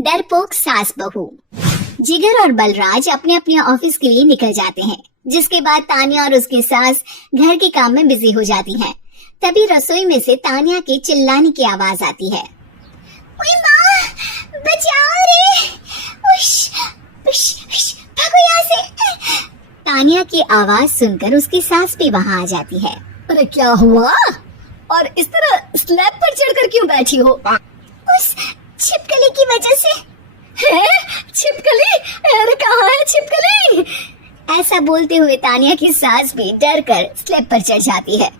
डरपोक सास बहू। जिगर और बलराज अपने अपने ऑफिस के लिए निकल जाते हैं, जिसके बाद तानिया और उसकी सास घर के काम में बिजी हो जाती हैं। तभी रसोई में से तानिया के चिल्लाने की आवाज आती है। ओए माँ, बचाओ रे! उश, उश, उश, भागो यहाँ से! तानिया की आवाज सुनकर उसकी सास भी वहाँ आ जाती है। अरे क्या हुआ? और इस तरह स्लैब पर चढ़कर क्यों बैठी हो? उस छिपकली की वजह से। है? छिपकली? अरे कहाँ है छिपकली? ऐसा बोलते हुए तानिया की सास भी डर कर स्लैब पर चढ़ जाती है।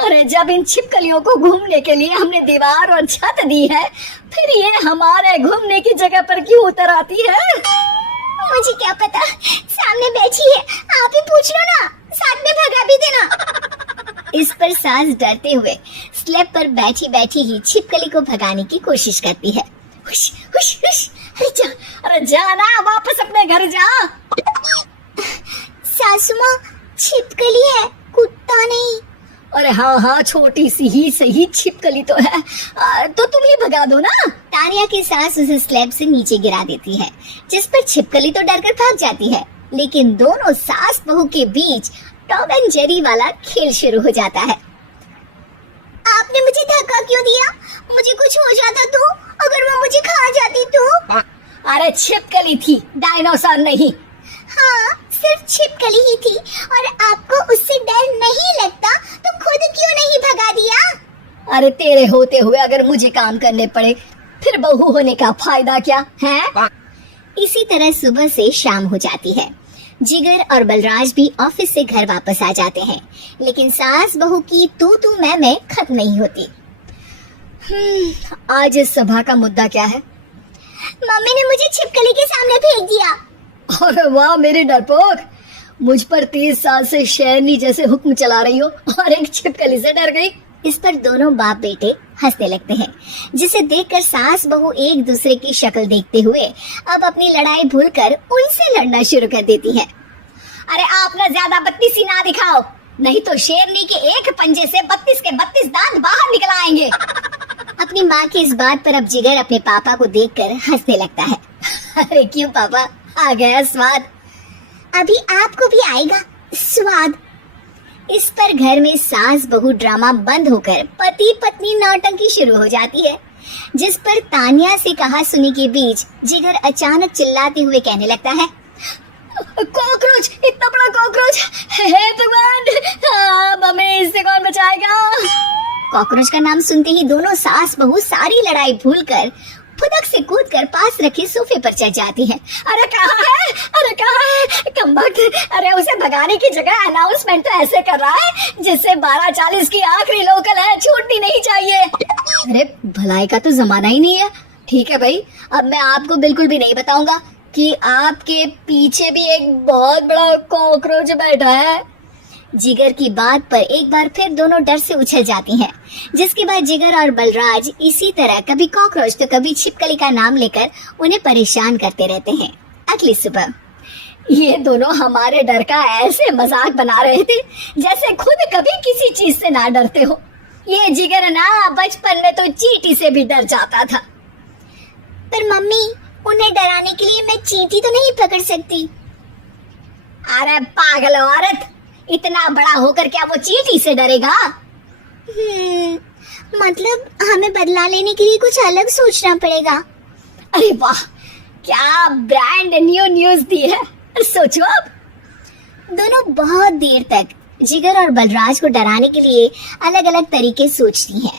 अरे जब इन छिपकलियों को घूमने के लिए हमने दीवार और छत दी है, फिर ये हमारे घूमने की जगह पर क्यों उतर आती है? मुझे क्या पता, सामने बैठी है, आप ही पूछ लो ना, साथ में भगा भी देना। इस पर सास डरते हुए स्लैब पर बैठी बैठी ही छिपकली को भगाने की कोशिश करती है। हुश, हुश, हुश, अरे जा ना, वापस अपने घर जा। सासू माँ, छिपकली है, कुत्ता नहीं। अरे हाँ हाँ, छोटी सी ही सही छिपकली तो है, तो तुम ही भगा दो ना। तानिया की सास उसे स्लैब से नीचे गिरा देती है, जिस पर छिपकली तो डरकर भाग जाती है, लेकिन दोनों सास बहू के बीच टॉम एंड जेरी वाला खेल शुरू हो जाता है। आपने मुझे धक्का क्यों दिया? मुझे कुछ हो जाता तो? अगर वो मुझे खा जाती तो? अरे छिपकली थी, डायनासोर नहीं। हाँ, सिर्फ छिपकली ही थी, और आपको उससे डर नहीं लगता तो खुद क्यों नहीं भगा दिया? अरे तेरे होते हुए अगर मुझे काम करने पड़े, फिर बहू होने का फायदा क्या है? इसी तरह सुबह से शाम हो जाती है। जिगर और बलराज भी ऑफिस से घर वापस आ जाते हैं, लेकिन सास बहू की तू मैं खत्म नहीं होती। आज इस सभा का मुद्दा क्या है? मम्मी ने मुझे छिपकली के सामने फेंक दिया। अरे वाह मेरे डरपोक, मुझ पर 30 साल से शेरनी जैसे हुक्म चला रही हो और एक छिपकली से डर गई। इस पर दोनों बाप बेटे हंसने लगते हैं, जिसे देखकर सास बहू एक दूसरे की शक्ल देखते हुए अब अपनी लड़ाई भूलकर उनसे लड़ना शुरू कर देती है। अरे आप ना ज्यादा बत्तीसी ना दिखाओ, नहीं तो शेरनी के एक पंजे से 32 के 32 दांत बाहर निकल आएंगे। अपनी माँ की इस बात पर अब जिगर अपने पापा को देखकर हंसने लगता है। अरे क्यों पापा, आ गया स्वाद। अभी आपको भी आएगा स्वाद। इस पर घर में सास बहू ड्रामा बंद होकर पति पत्नी नौटंकी शुरू हो जाती है, जिस पर तानिया से कहा सुनी के बीच जिगर अचानक चिल्लाते हुए कहने लगता है। कॉकरोच, इतना बड़ा कॉकरोच! हे भगवान, मम्मी इससे कौन बचाएगा? कॉकरोच का नाम सुनते ही दोनों सास बहू सारी लड़ाई भूलकर फुदक से कूदकर पास रखे सोफे पर चढ़ जाती हैं। अरे कहाँ है? अरे कहाँ है? कमबख्त! अरे उसे भगाने की जगह अनाउंसमेंट तो ऐसे कर रहा है जिससे 12:40 की आखिरी लोकल है, छूटनी नहीं चाहिए। अरे भलाई का तो जमाना ही नहीं है। ठीक है भाई, अब मैं आपको बिल्कुल भी नहीं बताऊंगा कि आपके पीछे भी एक बहुत बड़ा कॉकरोच बैठा है। जिगर की बात पर एक बार फिर दोनों डर से उछल जाती हैं, जिसके बाद जिगर और बलराज इसी तरह कभी कॉकरोच तो कभी छिपकली का नाम लेकर उन्हें परेशान करते रहते हैं। अगली सुबह ये दोनों हमारे डर का ऐसे मजाक बना रहे थे जैसे खुद कभी किसी चीज से ना डरते हो। ये जिगर ना बचपन में तो चींटी से भी डर जाता था। पर मम्मी, उन्हें डराने के लिए मैं चींटी तो नहीं पकड़ सकती। अरे पागल औरत, इतना बड़ा होकर क्या वो चींटी से डरेगा? मतलब हमें बदला लेने के लिए कुछ अलग सोचना पड़ेगा। अरे वाह, क्या ब्रांड न्यू न्यूज दी है। सोचो अब। दोनों बहुत देर तक जिगर और बलराज को डराने के लिए अलग अलग तरीके सोचती हैं,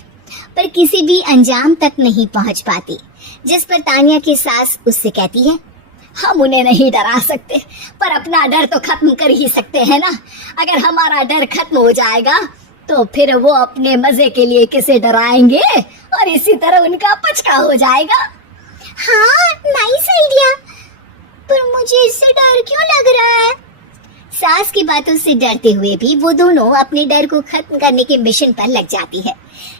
पर किसी भी अंजाम तक नहीं पहुंच पाती, जिस पर तानिया की सास उससे कहती है। हम उन्हें नहीं डरा सकते, पर अपना डर तो खत्म कर ही सकते हैं ना। अगर हमारा डर खत्म हो जाएगा तो फिर वो अपने मजे के लिए किसे डराएंगे और इसी तरह उनका पचका हो जाएगा। हाँ, नाइस आइडिया, पर मुझे इससे डर क्यों लग रहा है? सास की बातों से डरते हुए भी वो दोनों अपने डर को खत्म करने के मिशन पर लग जाती है,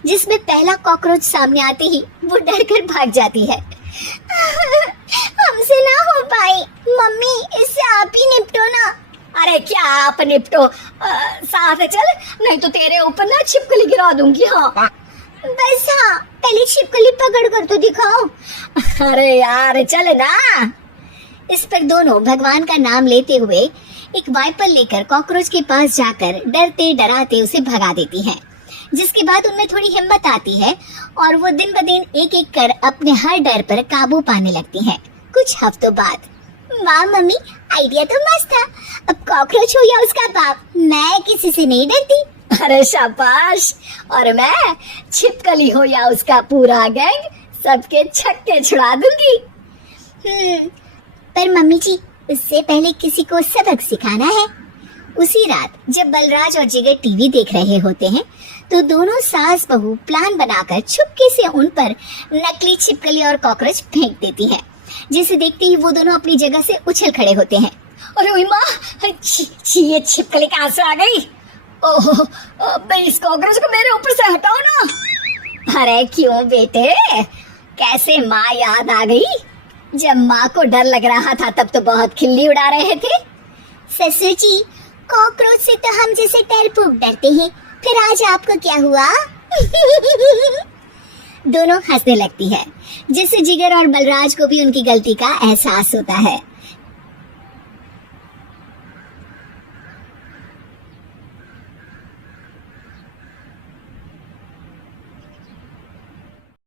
जिसमें पहला कॉकरोच सामने आते ही वो डर कर भाग जाती है। हमसे ना हो पाई मम्मी, इससे आप ही निपटो ना। अरे क्या आप निपटो, साथ चल, नहीं तो तेरे ऊपर ना छिपकली गिरा दूंगी। हाँ बस हाँ, पहले छिपकली पकड़ कर तो दिखाओ। अरे यार चल ना। इस पर दोनों भगवान का नाम लेते हुए एक वाइपर लेकर कॉकरोच के पास जाकर डरते डराते उसे भगा देती हैं। जिसके बाद उनमें थोड़ी हिम्मत आती है और वो दिन ब दिन एक एक कर अपने हर डर पर काबू पाने लगती हैं। कुछ हफ्तों बाद, वाह मम्मी, आइडिया तो मस्त था। अब कॉकरोच हो या उसका बाप, मैं किसी से नहीं डरती। अरे शाबाश। और मैं छिपकली हो या उसका पूरा गैंग, सबके छक्के छुड़ा दूंगी। पर मम्मी जी, उससे पहले किसी को सबक सिखाना है। उसी रात जब बलराज और जिगर टीवी देख रहे होते हैं तो दोनों सास बहू प्लान बनाकर छुपके से उन पर नकली छिपकली और कॉकरोच फेंक देती हैं, जिसे देखते ही वो दोनों अपनी जगह से उछल खड़े होते हैं। अरे ओए माँ, ये छिपकली कहाँ से आ गई? ओह, अब इस कॉकरोच को मेरे ऊपर से हटाओ ना। अरे क्यों बेटे, कैसे माँ याद आ गई? जब माँ को डर लग रहा था तब तो बहुत खिल्ली उड़ा रहे थे। ससुर जी, कॉकरोच से तो हम जैसे डरपोक डरते हैं, फिर आज आपको क्या हुआ? दोनों हंसने लगती है, जिससे जिगर और बलराज को भी उनकी गलती का एहसास होता है।